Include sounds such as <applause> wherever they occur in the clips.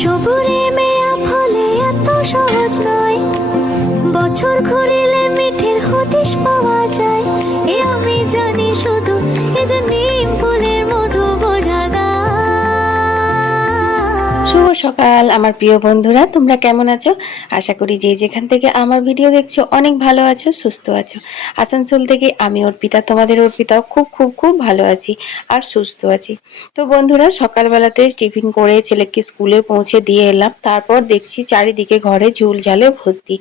সবুরে সকাল, আমার প্রিয় বন্ধুরা, তোমরা কেমন আছো? আশা করি যে যেখান থেকে আমার ভিডিও দেখছ, অনেক ভালো আছো, সুস্থ আছো। আসানসোল থেকে আমি অর্পিতা, তোমাদের অর্পিতাও খুব খুব খুব ভালো আছি আর সুস্থ আছি। তো বন্ধুরা, সকালবেলাতে টিফিন করে ছেলেকে স্কুলে পৌঁছে দিয়ে এলাম। তারপর দেখছি চারিদিকে ঘরে ঝুল ঝালে ভর্তি।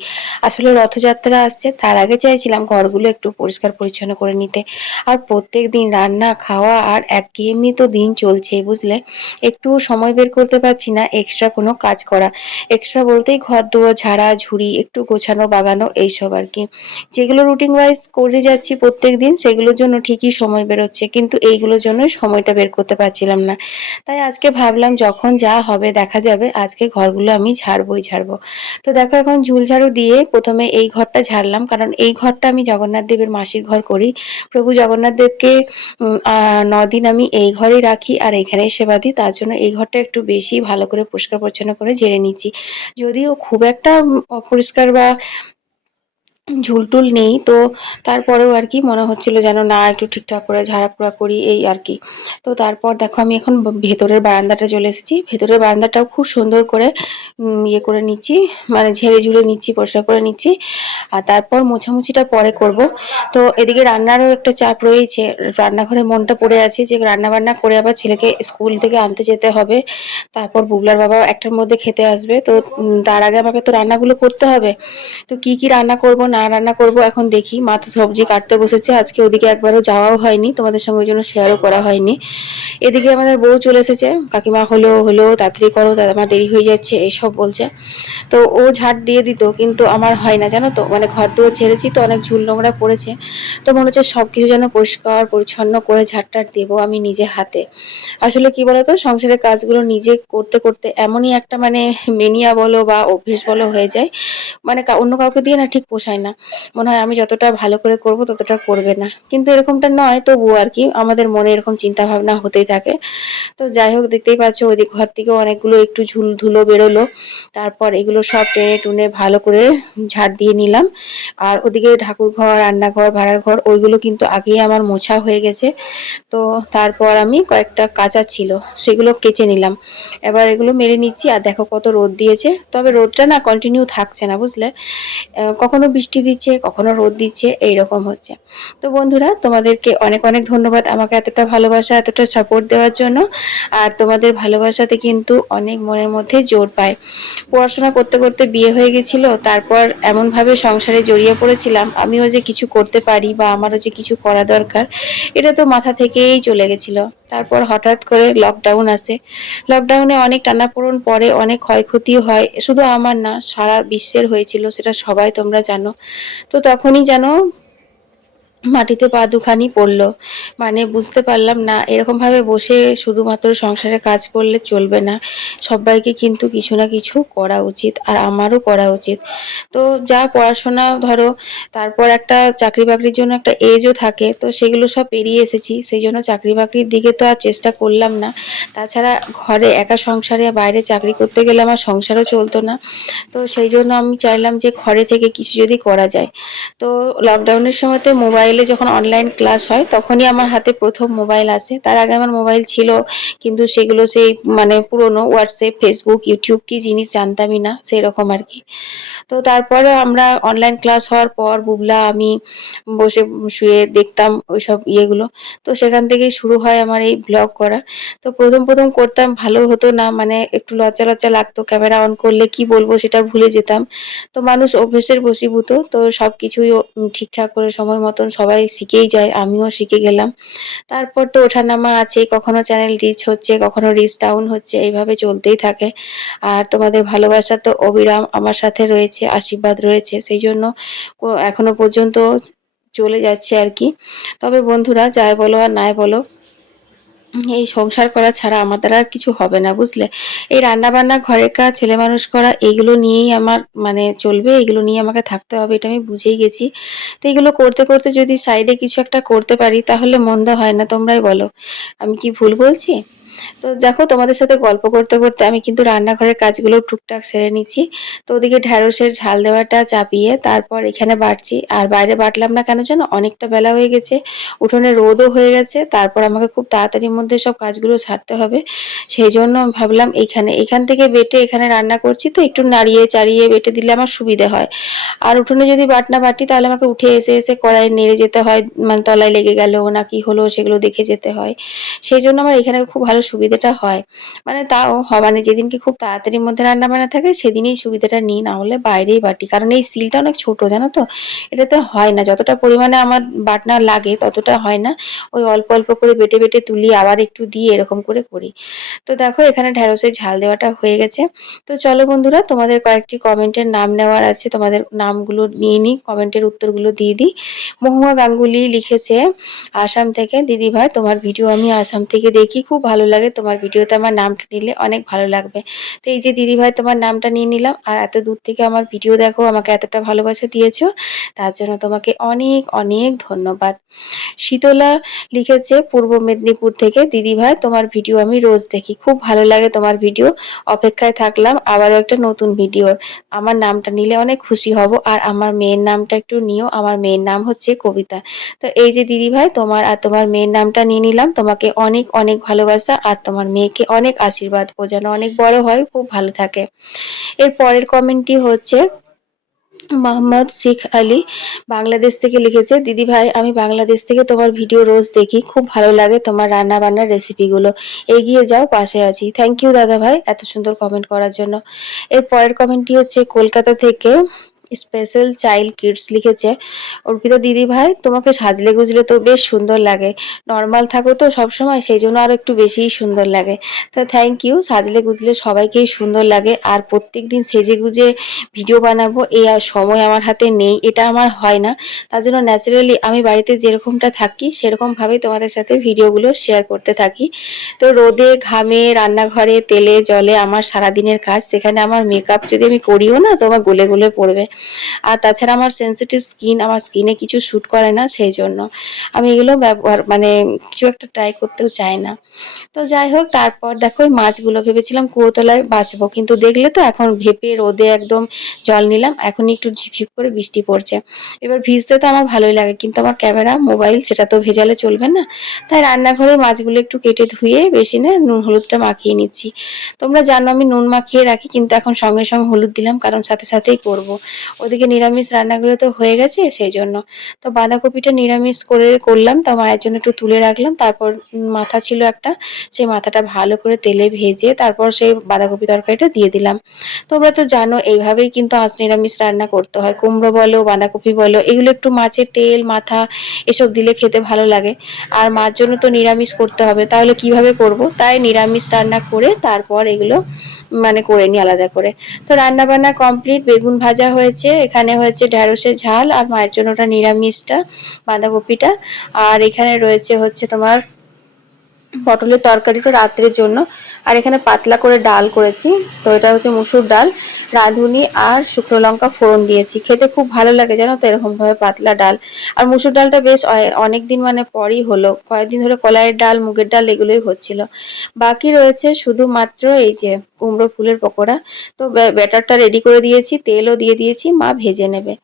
আসলে রথযাত্রা আসছে, তার আগে চাইছিলাম ঘরগুলো একটু পরিষ্কার পরিচ্ছন্ন করে নিতে। আর প্রত্যেক দিন রান্না, খাওয়া আর একঘেয়েমি তো দিন চলছেই, বুঝলে? একটু সময় বের করতে পারছি না এক্সট্রা কোনো কাজ করা। এক্সট্রা বলতেই ঘর দুয়ার ঝাড়া, ঝুড়ি, একটু গোছানো, বাগানো, এইসব আর কি। যেগুলো রুটিন ওয়াইজ করে যাচ্ছি প্রত্যেক দিন সেগুলোর জন্য ঠিকই সময় বেরোচ্ছে, কিন্তু এইগুলোর জন্য সময়টা বের করতে পারছিলাম না। তাই আজকে ভাবলাম যখন যা হবে দেখা যাবে, আজকে ঘরগুলো আমি ঝাড়বই ঝাড়বো। তো দেখো এখন ঝুল ঝাড়ু দিয়ে প্রথমে এই ঘরটা ঝাড়লাম, কারণ এই ঘরটা আমি জগন্নাথ দেবের মাসির ঘর করি। প্রভু জগন্নাথ দেবকে নদিন আমি এই ঘরেই রাখি আর এখানেই সেবা দিই, তার জন্য এই ঘরটা একটু বেশি ভালো করে পরিষ্কার পরিচ্ছন্ন করে ঝেড়ে নিচ্ছি। যদিও খুব একটা অপরিষ্কার বা ঝুলটুল নেই, তো তারপরেও আর কি মনে হচ্ছিল যেন না, একটু ঠিকঠাক করে ঝাড়াপোড়া করি, এই আর কি। তো তারপর দেখো আমি এখন ভেতরের বারান্দাটা চলে এসেছি। ভেতরের বারান্দাটাও খুব সুন্দর করে ইয়ে করে নিচ্ছি মানে ঝেড়ে ঝুড়ে নিচ্ছি, পরিষ্কার করে নিচ্ছি। আর তারপর মোছামুছিটা পরে করব। তো এদিকে রান্নারও একটা চাপ রয়েছে, রান্নাঘরে মনটা পড়ে আছে যে রান্না বান্না করে আবার ছেলেকে স্কুল থেকে আনতে যেতে হবে। তারপর বুবলার বাবা একটার মধ্যে খেতে আসবে, তো তার আগে আমাকে তো রান্নাগুলো করতে হবে। তো কি কি রান্না করব না রান্না করব, এখন দেখি। মা তো সবজি কাটতে বসেছে, আজকে ওদিকে একবারও যাওয়াও হয়নি, তোমাদের সঙ্গে ওই জন্য শেয়ারও করা হয়নি। এদিকে আমাদের বউ চলে এসেছে, কাকিমা হলো হলো, তাড়াতাড়ি করো আমার দেরি হয়ে যাচ্ছে, এইসব বলছে। তো ও ঝাড় দিয়ে দিত, কিন্তু আমার হয় না, জানো তো? মানে ঘর দুয়ার ছেড়েছি তো, অনেক ঝুল নোংরা পড়েছে। তো মনে হচ্ছে সব কিছু যেন পরিষ্কার, পরিচ্ছন্ন করে ঝাড়টার দেবো আমি নিজে হাতে। আসলে কি বলতো, সংসারের কাজগুলো নিজে করতে করতে এমনই একটা মানে মেনিয়া বলো বা অভ্যেস বলো হয়ে যায়। মানে অন্য কাউকে দিয়ে না ঠিক পোষায় না। মনে হয় আমি যতটা ভালো করে করব ততটা করবে না। কিন্তু এরকমটা নয় তবু আর কি, আমাদের মনে এরকম চিন্তা ভাবনা হতেই থাকে। তো যাই হোক, দেখতেই পাচ্ছ ওদিক ঘর থেকে অনেকগুলো একটু ঝুল ধুলো বেরোলো। তারপর এগুলো সব টেনে টুনে ভালো করে ঝাড় দিয়ে নিলাম। আর ওদিকে ঠাকুর ঘর, রান্নাঘর, ভাড়ার ঘর, ওইগুলো কিন্তু আগেই আমার মোছা হয়ে গেছে। তো তারপর আমি কয়েকটা কাঁচা ছিল, সেগুলো কেচে নিলাম। এবার এগুলো মেরে নিচ্ছি, আর দেখো কত রোদ দিয়েছে। তবে রোদটা না কন্টিনিউ থাকছে না, বুঝলে? কখনো বৃষ্টি দিচ্ছে, কখনো রোদ দিচ্ছে এই রকম হচ্ছে। তো বন্ধুরা, তোমাদেরকে অনেক অনেক ধন্যবাদ আমাকে এতটা ভালোবাসা, এতটা সাপোর্ট দেওয়ার জন্য। আর তোমাদের ভালোবাসাতে কিন্তু অনেক মনের মধ্যে জোর পায়। পড়াশোনা করতে করতে বিয়ে হয়ে গেছিল, তারপর এমনভাবে সংসারে জড়িয়ে পড়েছিলাম। আমিও যে কিছু করতে পারি বা আমারও যে কিছু করা দরকার, এটা তো মাথা থেকেই চলে গেছিল। তারপর হঠাৎ করে লকডাউন আসে। লকডাউনে অনেক টানাপোড়ন পরে অনেক ক্ষয়ক্ষতি হয়। শুধু আমার না, সারা বিশ্বের হয়েছিল, সেটা সবাই তোমরা জানো। তো তখনই যেন মাটিতে পা দুখানি পড়ল। মানে বুঝতে পারলাম না, এরকম ভাবে বসে শুধুমাত্র সংসারে কাজ করলে চলবে না। সবাইকে কিন্তু কিছু না কিছু করা উচিত আর আমারও করা উচিত। তো যা পড়াশোনা ধরো, তারপর একটা চাকরি বাকরির জন্য একটা এজও থাকে, তো সেগুলো সব পেরিয়ে এসেছি। সেই জন্য চাকরি বাকরির দিকে তো আর চেষ্টা করলাম না। তাছাড়া ঘরে একা সংসারে বাইরে চাকরি করতে গেলে আমার সংসারও চলতো না। তো সেই জন্য আমি চাইলাম যে ঘরে থেকে কিছু যদি করা যায়। তো লকডাউনের সময়তে মোবাইলে যখন অনলাইন ক্লাস হয়, তখনই আমার হাতে প্রথম মোবাইল আসে। তার আগে আমার মোবাইল ছিল, কিন্তু সেগুলো সেই মানে পুরনো হোয়াটসঅ্যাপ ফেসবুক ইউটিউব কি জিনিস জানতামই না সেই রকম আর কি। তো তারপরে আমরা অনলাইন ক্লাস হওয়ার পর বুবলা, আমি বসে শুয়ে দেখতাম ওইসব ইয়েগুলো। তো সেখান থেকেই শুরু হয় আমার এই ব্লগ করা। তো প্রথম প্রথম করতাম, ভালো হতো না মানে একটু লজ্জা লজ্জা লাগতো ক্যামেরা অন করলে কি বলব সেটা ভুলে যেতাম। তো মানুষ অভ্যেসের বশীভূত, তো সব কিছুই ঠিকঠাক করে সময় মতন সবাই শিখেই যায়, আমিও শিখে গেলাম। তারপর তো ওঠানামা আছে, কখনো চ্যানেল রিচ হচ্ছে, কখনো রিচ ডাউন হচ্ছে, এইভাবে চলতেই থাকে। আর তোমাদের ভালোবাসা তো অবিরাম আমার সাথে রয়েছে, আশীর্বাদ রয়েছে, সেই জন্য এখনও পর্যন্ত চলে যাচ্ছে আর কি। তবে বন্ধুরা যায় বলো আর নাই বলো এই সংসার করা ছাড়া আমার দ্বারা আর কিছু হবে না, বুঝলে? এই রান্না বান্না ঘরের কাজ ছেলে মানুষ করা, এইগুলো নিয়েই আমার মানে চলবে এগুলো নিয়ে আমাকে থাকতে হবে, এটা আমি বুঝেই গেছি। তো এগুলো করতে করতে যদি সাইডে কিছু একটা করতে পারি, তাহলে মন্দ হয় না, তোমরাই বলো। আমি কি ভুল বলছি? তো দেখো, তোমাদের সাথে গল্প করতে করতে আমি কিন্তু রান্নাঘরের কাজগুলো টুকটাক সেরে নিচ্ছি। তো ওদিকে ঢ্যাঁড়সের ঝাল দেওয়াটা চাপিয়ে তারপর এখানে বাটছি। আর বাইরে বাটলাম না কেন জানো, অনেকটা বেলা হয়ে গেছে। উঠোনে রোদও হয়ে গেছে। তারপর আমাকে খুব তাড়াতাড়ির মধ্যে সব কাজগুলো ছাড়তে হবে। সেই জন্য ভাবলাম এইখানে এখান থেকে বেটে এখানে রান্না করছি তো একটু নাড়িয়ে চাড়িয়ে বেটে দিলে আমার সুবিধে হয়। আর উঠোনে যদি বাটনা বাটি, তাহলে আমাকে উঠে এসে এসে কড়াই নেড়ে যেতে হয়। মানে তলায় লেগে গেল না কি হলো সেগুলো দেখে যেতে হয়। সেই জন্য আমার এখানে খুব ভালো সুবিধাটা হয়। মানে তাও মানে যেদিনকে খুব তাড়াতাড়ির মধ্যে রান্না বান্না থাকে, সেদিনই সুবিধাটা নিই, না হলে বাইরেই বাটি। কারণ এই সিলটা অনেক ছোট, জানো তো? এটাতে হয় না। যতটা পরিমাণে আমার বাটনা লাগে, ততটা হয় না। ওই অল্প অল্প করে বেটে বেটে তুলি, আবার একটু দিয়ে এরকম করে করি। তো দেখো, এখানে ঢ্যাঁড়সের ঝাল দেওয়াটা হয়ে গেছে। তো চলো বন্ধুরা, তোমাদের কয়েকটি কমেন্টের নাম নেওয়ার আছে। তোমাদের নামগুলো নিয়ে নিই, কমেন্টের উত্তরগুলো দিয়ে দিই। মহুয়া গাঙ্গুলি লিখেছে, আসাম থেকে দিদি ভাই তোমার ভিডিও আমি আসাম থেকে দেখি, খুব ভালো লাগে, তোমার ভিডিওতে আমার নামটা নিলে অনেক ভালো লাগবে। তো এই যে দিদি ভাই তোমার নামটা নিয়ে নিলাম, আর এত দূর থেকে আমার ভিডিও দেখো, আমাকে এতটা ভালোবাসা দিয়েছ, তার জন্য তোমাকে অনেক অনেক ধন্যবাদ। শীতলা লিখেছে, পূর্ব মেদিনীপুর থেকে দিদি ভাই তোমার ভিডিও আমি রোজ দেখি, খুব ভালো লাগে তোমার ভিডিও, অপেক্ষায় থাকলাম, আবারও একটা নতুন ভিডিওর। আমার নামটা নিলে অনেক খুশি হব, আর আমার মেয়ের নামটা একটু নিও, আমার মেয়ের নাম হচ্ছে কবিতা। তো এই যে দিদি ভাই তোমার আর তোমার মেয়ের নামটা নিয়ে নিলাম, তোমাকে অনেক অনেক ভালোবাসা আর তোমার মেয়েকে অনেক আশীর্বাদ, ও যেন অনেক বড় হয়, খুব ভালো থাকে। এর পরের কমেন্টটি হচ্ছে মোহাম্মদ শেখ আলী, বাংলাদেশ থেকে লিখেছে, দিদি ভাই, আমি বাংলাদেশ থেকে তোমার ভিডিও রোজ দেখি, খুব ভালো লাগে তোমার রান্না বান্নার রেসিপিগুলো এগিয়ে যাও, পাশে আছি। থ্যাংক ইউ দাদা ভাই, এত সুন্দর কমেন্ট করার জন্য। এর পরের কমেন্টটি হচ্ছে, কলকাতা থেকে স্পেশাল চাইল্ড কিডস লিখেছে। অর্পিতা দিদি ভাই, তোমাকে সাজলে গুজলে তো বেশ সুন্দর লাগে। নর্মাল থাকো তো সবসময়, সেই জন্য আরও একটু বেশিই সুন্দর লাগে। তো থ্যাংক ইউ সাজলে গুজলে সবাইকেই সুন্দর লাগে। আর প্রত্যেক দিন সেজে গুজে ভিডিও বানাবো এই আর সময় আমার হাতে নেই, এটা আমার হয় না। তার জন্য ন্যাচারালি আমি বাড়িতে যেরকমটা থাকি, সেরকমভাবেই তোমাদের সাথে ভিডিওগুলো শেয়ার করতে থাকি। তো রোদে, ঘামে, রান্নাঘরে, তেলে, জলে আমার সারাদিনের কাজ। সেখানে আমার মেকআপ যদি আমি করিও না তো আমার গলে গলে পড়বে। আর তাছাড়া আমার সেন্সিটিভ স্কিন আমার স্কিনে কিছু শ্যুট করে না সেই জন্য আমি এগুলো ব্যবহার মানে কিছু একটা ট্রাই করতেও চাই না। তো যাই হোক, তারপর দেখো ওই মাছগুলো ভেবেছিলাম কুয়োতলায় বাঁচবো, কিন্তু দেখলে তো এখন ভেপে রোদে একদম জল নিলাম এখন একটু ঝিপঝিপ করে বৃষ্টি পড়ছে। এবার ভিজতে তো আমার ভালোই লাগে, কিন্তু আমার ক্যামেরা মোবাইল সেটা তো ভেজালে চলবে না। তাই রান্নাঘরে মাছগুলো একটু কেটে ধুয়ে বেশি না নুন হলুদটা মাখিয়ে নিচ্ছি। তোমরা জানো আমি নুন মাখিয়ে রাখি, কিন্তু এখন সঙ্গে সঙ্গে হলুদ দিলাম, কারণ সাথে সাথেই করব। ওদিকে নিরামিষ রান্নাগুলো তো হয়ে গেছে, সেই জন্য। তো বাঁধাকপিটা নিরামিষ করে করলাম, তা মায়ের জন্য একটু তুলে রাখলাম। তারপর মাথা ছিল একটা, সেই মাথাটা ভালো করে তেলে ভেজে তারপর সেই বাঁধাকপি তরকারিটা দিয়ে দিলাম। তোমরা তো জানো, এইভাবেই কিন্তু আজ নিরামিষ রান্না করতে হয়। কুমড়ো বলো, বাঁধাকপি বলো, এগুলো একটু মাছের তেল, মাথা, এসব দিলে খেতে ভালো লাগে। আর মার জন্য তো নিরামিষ করতে হবে, তাহলে কীভাবে করব? তাই নিরামিষ রান্না করে তারপর এগুলো মানে করে নিই আলাদা করে। তো রান্না বান্না কমপ্লিট, বেগুন ভাজা হয়েছে। এখানে হয়েছে ঢ্যাঁড়সের ঝাল আর মায়ের জন্য ওটা নিরামিষটা, বাঁধাকপিটা। আর এখানে রয়েছে হচ্ছে তোমার পটলের তরকারিটা রাত্রের জন্য। আর এখানে পাতলা করে ডাল করেছি। তো এটা হচ্ছে মুসুর ডাল, রাঁধুনি আর শুকনো লঙ্কা ফোড়ন দিয়েছি। খেতে খুব ভালো লাগে, জানো তো, এরকমভাবে পাতলা ডাল। আর মুসুর ডালটা বেশ অনেক দিন মানে পরই হলো। কয়েকদিন ধরে কলাইয়ের ডাল, মুগের ডাল এগুলোই হচ্ছিল। বাকি রয়েছে শুধুমাত্র এই যে কুমড়ো ফুলের পকোড়া। তো ব্য- ব্যাটারটা রেডি করে দিয়েছি, তেলও দিয়ে দিয়েছি, মা ভেজে নেবে।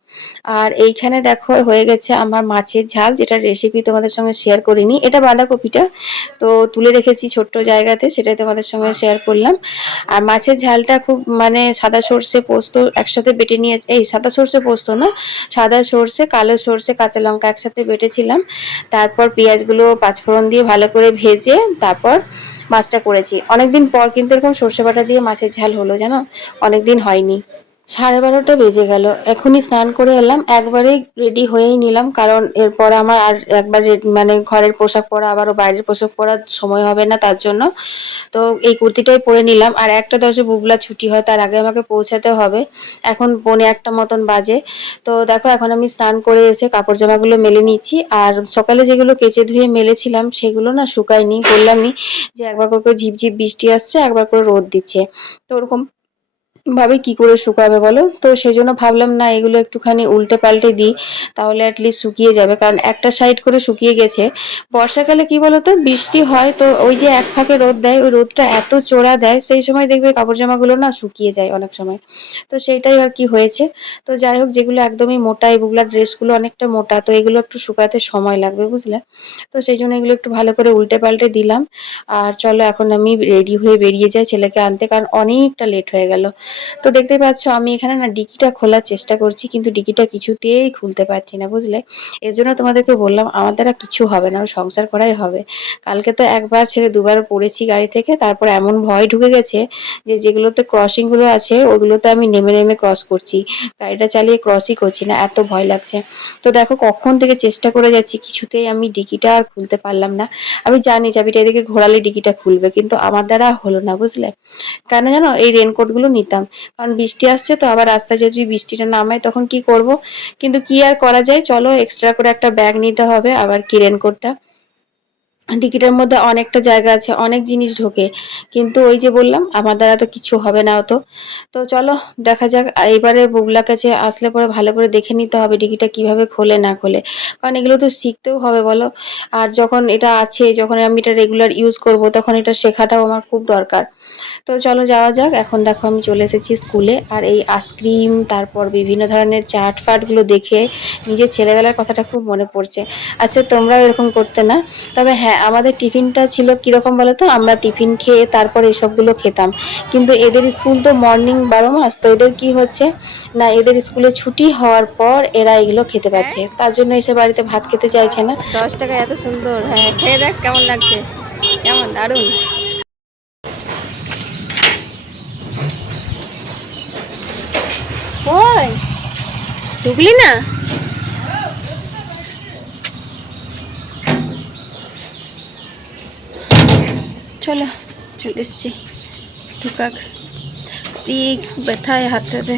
আর এইখানে দেখো হয়ে গেছে আমার মাছের ঝাল যেটা রেসিপি তোমাদের সঙ্গে শেয়ার করিনি। এটা বাঁধাকপিটা তো তুলে রেখেছি ছোট্ট জায়গাতে সেটাই তোমাদের সঙ্গে শেয়ার করলাম। আর মাছের ঝালটা খুব মানে সাদা সর্ষে পোস্ত একসাথে বেটে নিয়ে এই সাদা সর্ষে পোস্ত না সাদা সর্ষে কালো সর্ষে কাঁচা লঙ্কা একসাথে বেটেছিলাম। তারপর পেঁয়াজগুলো পাঁচফোড়ন দিয়ে ভালো করে ভেজে তারপর মাছটা করেছি। অনেকদিন পর কিন্তু এরকম সর্ষে বাটা দিয়ে মাছের ঝাল হলো জানো? অনেকদিন হয়নি। সাড়ে বারোটা বেজে গেল। এখনই স্নান করে এলাম। একবারেই রেডি হয়েই নিলাম, কারণ এরপর আমার আর একবার মানে ঘরের পোশাক পরা, আবারও বাইরের পোশাক পরার সময় হবে না তার জন্য। তো এই কুর্তিটাই পরে নিলাম। আর একটা দশে বুবলা ছুটি হয়, তার আগে আমাকে পৌঁছাতে হবে। এখন পৌনে একটা মতন বাজে। তো দেখো, এখন আমি স্নান করে এসে কাপড় জামাগুলো মেলে নিচ্ছি। আর সকালে যেগুলো কেচে ধুয়ে মেলেছিলাম, সেগুলো না শুকায়নি। বললামই যে একবার করে ঝিপঝিপ বৃষ্টি আসছে, একবার করে রোদ দিচ্ছে। তো ওরকম ভাবে কি করে শুকাবে বলো? তো সেই জন্য ভাবলাম, না, এগুলো একটুখানি উল্টে পাল্টে দিই, তাহলে অ্যাটলিস্ট শুকিয়ে যাবে। কারণ একটা সাইড করে শুকিয়ে গেছে। বর্ষাকালে কি বলো তো, বৃষ্টি হয়, তো ওই যে এক ফাঁকে রোদ দেয়, ওই রোদটা এত চোরা দেয়, সেই সময় দেখবে কাপড় জামাগুলো না শুকিয়ে যায় অনেক সময়। তো সেইটাই আর কি হয়েছে। তো যাই হোক, যেগুলো একদমই মোটা এগুলো ড্রেসগুলো অনেকটা মোটা, তো এগুলো একটু শুকাতে সময় লাগবে, বুঝলে? তো সেই জন্য এগুলো একটু ভালো করে উল্টে পাল্টে দিলাম। আর চলো, এখন আমি রেডি হয়ে বেরিয়ে যাই ছেলেকে আনতে, কারণ অনেকটা লেট হয়ে গেল। তো দেখতে পাচ্ছ, আমি এখানে না ডিকিটা খোলার চেষ্টা করছি, কিন্তু ডিকিটা কিছুতেই খুলতে পারছি না, বুঝলে? এর জন্য তোমাদেরকে বললাম আমার দ্বারা কিছু হবে না, সংসার করাই হবে। কালকে তো একবার ছেড়ে দুবার পড়েছি গাড়ি থেকে, তারপর এমন ভয় ঢুকে গেছে যে যেগুলোতে ক্রসিংগুলো আছে, ওগুলোতে আমি নেমে নেমে ক্রস করছি। গাড়িটা চালিয়ে ক্রসই করছি না, এত ভয় লাগছে। তো দেখো কখন থেকে চেষ্টা করে যাচ্ছি, কিছুতেই আমি ডিকিটা আর খুলতে পারলাম না। আমি জানি চাবিটা এদিকে ঘোরালে ডিকিটা খুলবে, কিন্তু আমার দ্বারা হলো না, বুঝলে? কেন জানো, এই রেনকোটগুলো নিতাম। কারণ বৃষ্টি আসছে তো আবার রাস্তায় যদি বৃষ্টিটা নামায় তখন কি করব? কিন্তু কি আর করা যায়? চলো এক্সট্রা করে একটা ব্যাগ নিতে হবে, আবার কি রেনকোটটা টিকিটের মধ্যে অনেকটা জায়গা আছে, অনেক জিনিস ঢোকে। কিন্তু ওই যে বললাম, আমার দ্বারা তো কিছু হবে না অত। তো চলো, দেখা যাক এবারে বুগলা কাছে আসলে পরে ভালো করে দেখে নিতে হবে টিকিটটা কীভাবে খোলে, না খোলে। কারণ এগুলো তো শিখতেও হবে, বলো। আর যখন এটা আছে, যখন আমি এটা রেগুলার ইউজ করব, তখন এটা শেখাটাও আমার খুব দরকার। তো চলো যাওয়া যাক। এখন দেখো আমি চলে এসেছি স্কুলে। আর এই আইসক্রিম তারপর বিভিন্ন ধরনের চাট ফাটগুলো দেখে নিজের ছেলেবেলার কথাটা খুব মনে পড়ছে। আচ্ছা তোমরাও এরকম করতে না। তবে হ্যাঁ আমাদের টিফিনটা ছিল কীরকম বলো তো? আমরা টিফিন খেয়ে তারপর এসবগুলো খেতাম। কিন্তু এদের স্কুল তো মর্নিং বারো মাস তো এদের কি হচ্ছে? না এদের স্কুলে ছুটি হওয়ার পর এরা এগুলো খেতে পাচ্ছে তার জন্য এসে বাড়িতে ভাত খেতে চাইছে না। দশ টাকা এত সুন্দর। হ্যাঁ খেয়ে দেখ কেমন লাগছে। কেমন? দারুণ ওই ঢুকলি না? চলো চলে এসছি। ঢুকাক। ব্যথায় হাতটাতে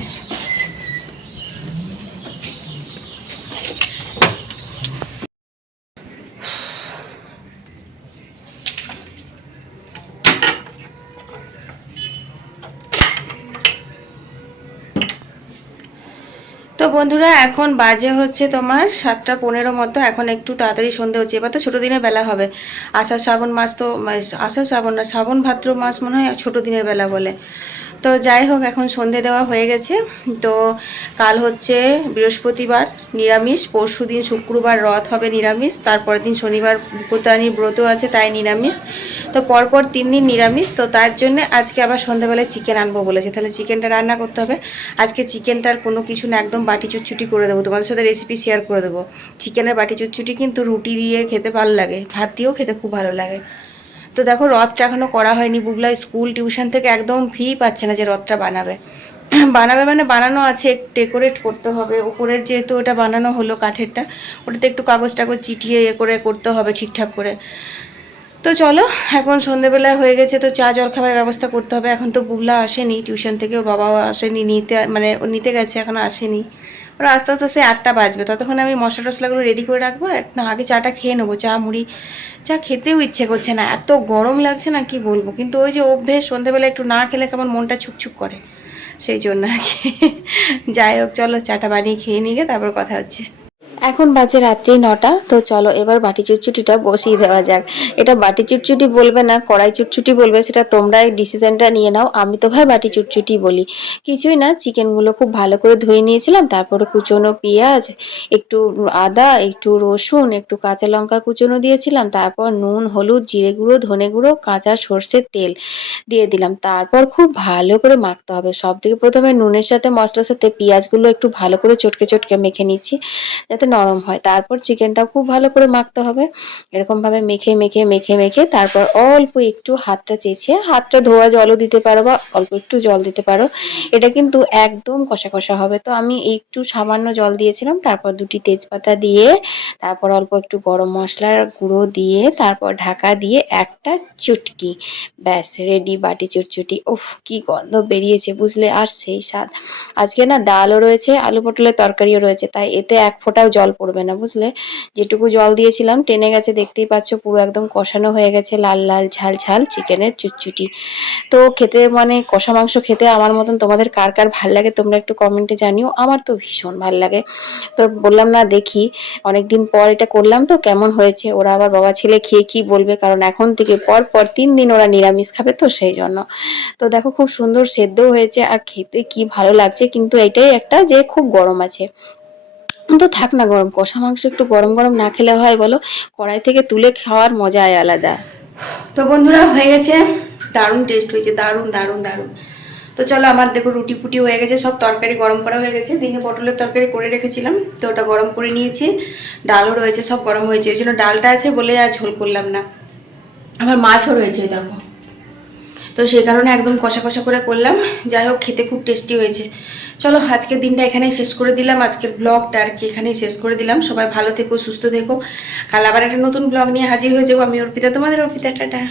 তো বন্ধুরা, এখন বাজে হচ্ছে তোমার সাতটা পনেরো মতো। এখন একটু তাড়াতাড়ি সন্ধে হচ্ছে। এবার তো ছোটো দিনের বেলা হবে। আষাঢ় শ্রাবণ মাস তো আষাঢ় শ্রাবণ না, শ্রাবণ ভাদ্র মাস মনে হয় ছোটো দিনের বেলা বলে। তো যাই হোক, এখন সন্ধে দেওয়া হয়ে গেছে। তো কাল হচ্ছে বৃহস্পতিবার নিরামিষ, পরশু দিন শুক্রবার রথ হবে নিরামিষ, তারপরের দিন শনিবার ভূতানির ব্রত আছে, তাই নিরামিষ। তো পরপর তিন দিন নিরামিষ, তো তার জন্য আজকে আবার সন্ধ্যাবেলায় চিকেন আনব বলেছে। তাহলে চিকেনটা রান্না করতে হবে। আজকে চিকেনটার কোনো কিছু না, একদম বাটি চুটচুটি করে দেবো। তোমাদের সাথে রেসিপি শেয়ার করে দেবো। চিকেনের বাটি চুটচুটি কিন্তু রুটি দিয়ে খেতে ভালো লাগে, ভাত দিয়েও খেতে খুব ভালো লাগে। তো দেখো রথটা এখনও করা হয়নি। বুগলা স্কুল টিউশন থেকে একদম ফ্রি পাচ্ছে না যে রথটা বানাবে। <clears throat> বানাবে মানে বানানো আছে, ডেকোরেট করতে হবে। উপরের যেহেতু ওটা বানানো হলো কাঠেরটা, ওটাতে একটু কাগজ টাগজ চিটিয়ে ইয়ে করে করতে হবে ঠিকঠাক করে। তো চলো, এখন সন্ধেবেলা হয়ে গেছে, তো চা, জল খাবার ব্যবস্থা করতে হবে। এখন তো বুগলা আসেনি, টিউশন থেকে, ওর বাবাও আসেনি, নিতে মানে ও নিতে গেছে এখনও আসেনি। ওরা আস্তে আস্তে সে আটটা বাজবে। ততক্ষণ আমি মশলা টশলাগুলো রেডি করে রাখব। না, আগে চাটা খেয়ে নেব, চা, মুড়ি, চা খেতেও ইচ্ছে করছে না। এত গরম লাগছে না, কি বলব? কিন্তু ওই যে অভ্যেস, সন্ধেবেলা একটু না খেলে কেমন মনটা ছুকছুক করে। সেই জন্য আর কি। যাই হোক, চলো চাটা বানিয়ে খেয়ে নিয়ে তারপর কথা হচ্ছে। এখন বাজে রাত্রি নটা, তো চলো এবার বাটি চুটচুটিটা বসিয়ে দেওয়া যাক। এটা বাটি চুটচুটি বলবে না, কড়াই চুটচুটি বলবে, সেটা তোমরাই ডিসিশনটা নিয়ে নাও। আমি তো ভাই বাটি চুটচুটি বলি। কিছুই না, চিকেনগুলো খুব ভালো করে ধুয়ে নিয়েছিলাম, তারপরে কুচনো পেঁয়াজ, একটু আদা, একটু রসুন, একটু কাঁচা লঙ্কা কুচনো দিয়েছিলাম, তারপর নুন, হলুদ, জিরে গুঁড়ো, ধনে গুঁড়ো, কাঁচা সর্ষের তেল দিয়ে দিলাম। তারপর খুব ভালো করে মাখতে হবে। সব থেকে প্রথমে নুনের সাথে মশলার সাথে পেঁয়াজগুলো একটু ভালো করে চটকে চটকে মেখে নিচ্ছি, যাতে নরম হয়। তারপর চিকেনটাও খুব ভালো করে মাখতে হবে। এরকমভাবে মেখে মেখে মেখে মেখে তারপর অল্প একটু হাতটা চেঁচিয়ে হাতটা ধোয়া জলও দিতে পারো বা অল্প একটু জল দিতে পারো। এটা কিন্তু একদম কষা কষা হবে। তো আমি একটু সামান্য জল দিয়েছিলাম। তারপর দুটি তেজপাতা দিয়ে তারপর অল্প একটু গরম মশলার গুঁড়ো দিয়ে তারপর ঢাকা দিয়ে একটা চুটকি। ব্যাস রেডি বাটি চুটচুটি। উফ, কি গন্ধ বেরিয়েছে বুঝলে? আর সেই স্বাদ। আজকে না ডালও রয়েছে, আলু পটলের তরকারিও রয়েছে। তাই এতে এক ফোঁটাও জল জল পড়বে না, বুঝলে? যেটুকু জল দিয়েছিলাম, টেনে গেছে, দেখতেই পাচ্ছ, পুরো একদম কষানো হয়ে গেছে, লাল লাল ঝাল ঝাল চিকেনের চুটচুটি। তো খেতে মানে কষা মাংস খেতে আমার মতন তোমাদের কার কার ভালো লাগে, তোমরা একটু কমেন্টে জানিও, আমার তো ভীষণ ভালো লাগে। তো বললাম, না, দেখি, অনেকদিন পর এটা করলাম তো, কেমন হয়েছে? ওরা আবার বাবা ছেলে খেয়ে কি বলবে, কারণ এখন থেকে পর পর তিন দিন ওরা নিরামিষ খাবে তো, সেই জন্য। তো দেখো, খুব সুন্দর সেদ্ধও হয়েছে, আর খেতে কি ভালো লাগছে, কিন্তু এটাই একটা যে খুব গরম আছে। তো থাক না গরম, কষা মাংস একটু গরম গরম না খেলে হয় বলো, কড়াই থেকে তুলে খাওয়ার মজাই আলাদা। তো বন্ধুরা হয়ে গেছে, দারুণ টেস্ট হয়েছে, দারুণ দারুণ দারুণ। তো চলো আমার দেখো রুটি ফুটি হয়ে গেছে, সব তরকারি গরম করা হয়ে গেছে। দিনে পটলের তরকারি করে রেখেছিলাম, তো ওটা গরম করে নিয়েছি। ডালও রয়েছে, সব গরম হয়েছে, এই জন্য ডালটা আছে বলে আর ঝোল করলাম না। আবার মাছও রয়েছে দেখো। তো সেই কারণে একদম কষা কষা করে করলাম। যাই হোক, খেতে খুব টেস্টি হয়েছে। চলো, আজকের দিনটা এখানে শেষ করে দিলাম। আজকের ব্লগটা আর কি এখানেই শেষ করে দিলাম। সবাই ভালো থেকো, সুস্থ থেকো। কাল আবার একটা নতুন ব্লগ নিয়ে হাজির হয়ে যাব আমি অর্পিতা। তোমাদের অর্পিতা, টাটা।